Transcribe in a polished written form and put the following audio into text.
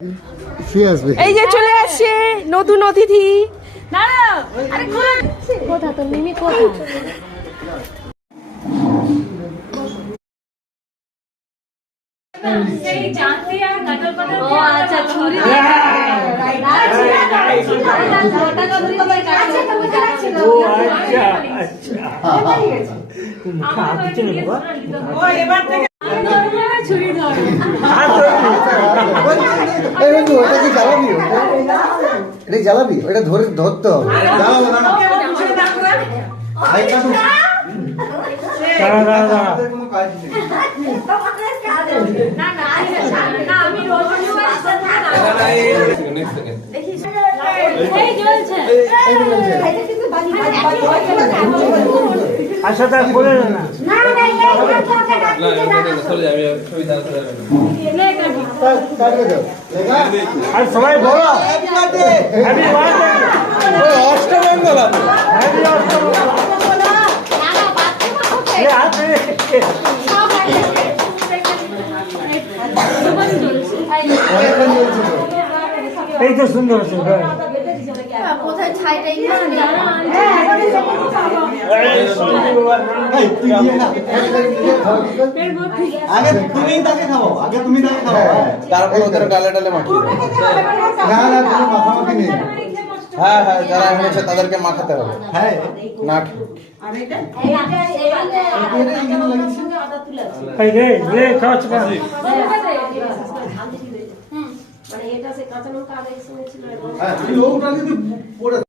এই যে চলে আসছে নতুন অতিথি। কোথা তোর মিমি কোথা? জ্বালাবি ওটা ধরে ধরতে হবে। আচ্ছা তা বলে না আর সবাই বলো হ্যাপি বার্থডে অষ্টমঙ্গল হ্যাপি এই তো সুন্দর আছে কোথায় ছাইটাই আগে তুমি তাকে খাবো, আগে তুমি তাকে খাবো, তারপর ওদের গালে টালে মাখিয়ে না না কোনো মাখামাখি নেই। হ্যাঁ হ্যাঁ যারা এনেছে তাদেরকে মাখাতে হবে। হ্যাঁ না এই রে রে কাজ কর মানে এটা সে কাঁচা লঙ্কা আগে ছিল। হ্যাঁ তুমি ওটা কিন্তু